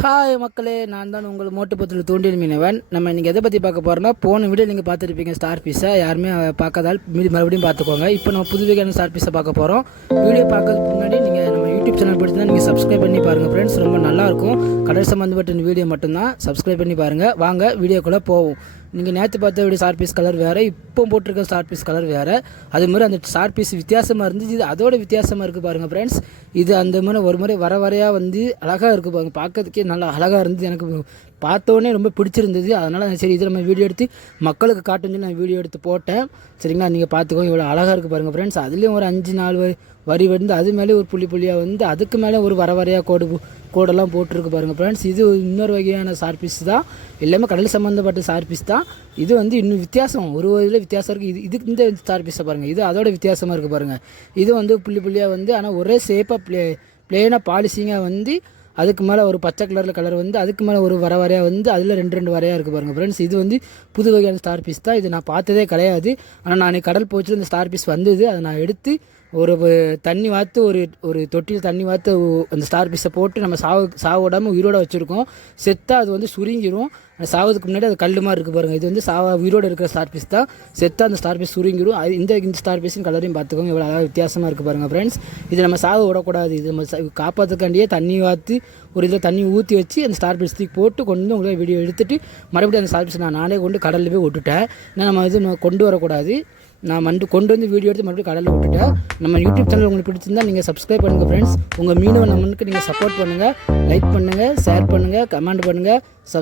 Hi மக்களே நான் தான் உங்கள் மோட்டுப்பத்தில் தூண்டில் மீனவன். நம்ம இன்றைக்கி எதை பற்றி பார்க்க போகிறோம்னா போன வீடியோ நீங்கள் பார்த்துருப்பீங்க ஸ்டார் பீஸை யாருமே பார்க்காதால் மீதி மறுபடியும் பார்த்துக்கோங்க. இப்போ நம்ம புது வகையான ஸ்டார் பீஸை பார்க்க போகிறோம் வீடியோ பார்க்கறதுக்கு முன்னாடி நீங்கள் நம்ம யூடியூப் சேனல் பிடிச்சிருந்தா நீங்கள் சப்ஸ்கிரைப் பண்ணி பாருங்கள் ஃப்ரெண்ட்ஸ் ரொம்ப நல்லாயிருக்கும் கடல் சம்மந்தப்பட்ட வீடியோ மட்டும்தான். சப்ஸ்கிரைப் பண்ணி பாருங்கள் வாங்க வீடியோக்குள்ளே போவோம். நீங்கள் நேற்று பார்த்த ஷார்ட் ஸ்டார் பீஸ் கலர் வேறு இப்போ போட்டிருக்க ஸ்டார் பீஸ் கலர் வேறு. அது மாதிரி அந்த ஸ்டார் பீஸ் வித்தியாசமாக இருந்துச்சு. இது அதோட வித்தியாசமாக இருக்குது பாருங்கள் ஃப்ரெண்ட்ஸ் இது அந்த மாதிரி ஒரு முறை வர வரையாக வந்து அழகாக இருக்குது பாருங்கள் பார்க்கறதுக்கே நல்லா அழகாக இருந்தது. எனக்கு பார்த்தோன்னே ரொம்ப பிடிச்சிருந்தது. அதனால் சரி இது நம்ம வீடியோ எடுத்து மக்களுக்கு காட்டுன்னு சொல்லி நான் வீடியோ எடுத்து போட்டேன். சரிங்களா? நீங்கள் பார்த்துக்கோங்க. இவ்வளோ அழகாக இருக்குது பாருங்கள் ஃப்ரெண்ட்ஸ் அதுலேயும் ஒரு அஞ்சு நாலு வரி வரி வந்து அது மேலே ஒரு புள்ளி புள்ளியாக வந்து அதுக்கு மேலே ஒரு வர வரையாக கோடு கோடெல்லாம் போட்டிருக்கு பாருங்கள் ஃப்ரெண்ட்ஸ் இது இன்னொரு வகையான சார்பீஸ் தான். எல்லாமே கடல் சம்மந்தப்பட்ட சார்பீஸ் தான். இது வந்து இன்னும் வித்தியாசம். ஒரு இதில் வித்தியாசம் இருக்குது இது இதுக்கு இந்த ஸ்டார் பீஸை பாருங்கள் இது அதோட வித்தியாசமாக இருக்குது பாருங்கள் இது வந்து புள்ளி புள்ளியாக வந்து ஆனால் ஒரே ஷேப்பாக ப்ளே ப்ளேனாக பாலிசிங்காக வந்து அதுக்கு மேலே ஒரு பச்சை கலரில் கலர் வந்து அதுக்கு மேலே ஒரு வர வரையாக வந்து அதில் ரெண்டு ரெண்டு வரையாக இருக்குது பாருங்கள் ஃப்ரெண்ட்ஸ் இது வந்து புது வகையான ஸ்டார் பீஸ் தான். இது நான் பார்த்ததே கிடையாது. ஆனால் நான் கடல் போச்சு இந்த ஸ்டார் பீஸ் வந்தது. அதை நான் எடுத்து ஒரு தண்ணி வாத்து ஒரு ஒரு தொட்டியில் தண்ணி வாத்து அந்த ஸ்டார் பீஸை போட்டு நம்ம சாவு சாவு விடாமல் உயிரோட வச்சுருக்கோம். செத்தா அது வந்து சுருங்கிரும். சாவதுக்கு முன்னாடி அது கல் மாதிரி இருக்குது பாருங்கள் இது வந்து சாவா உயிரோட இருக்கிற ஸ்டார் பீஸ் தான். செத்தா அந்த ஸ்டார் பீஸ் சுருங்கிடும் அது இந்த இந்த ஸ்டார் பீஸின் கலரையும் பார்த்துக்கோங்க இவ்வளோ அழகாக வித்தியாசமாக இருக்குது பாருங்கள் ஃப்ரெண்ட்ஸ் இது நம்ம சாவு விடக்கூடாது. இது நம்ம காப்பாற்றுக்காண்டியே தண்ணி வாத்து ஒரு இதில் தண்ணி ஊற்றி வச்சு அந்த ஸ்டார் பீஸ் தூக்கி போட்டு கொண்டு வந்து உங்களை வீடியோ எடுத்துகிட்டு மறுபடியும் அந்த ஸ்டார் பீஸ் நான் நானே கொண்டு கடலில் போய் விட்டுட்டேன் ஏன்னா நம்ம இது நம்ம கொண்டு வரக்கூடாது. நான் வந்து கொண்டு வந்து வீடியோ எடுத்து மறுபடியும் கடலில் விட்டுட்டேன். நம்ம யூடியூப் சேனல் உங்களுக்கு பிடிச்சிருந்தா நீங்கள் சப்ஸ்கிரைப் பண்ணுங்கள் ஃப்ரெண்ட்ஸ் உங்கள் மீனவ நம்மளுக்கு நீங்கள் சப்போர்ட் பண்ணுங்கள் லைக் பண்ணுங்கள் ஷேர் பண்ணுங்கள் கமெண்ட் பண்ணுங்கள் சப்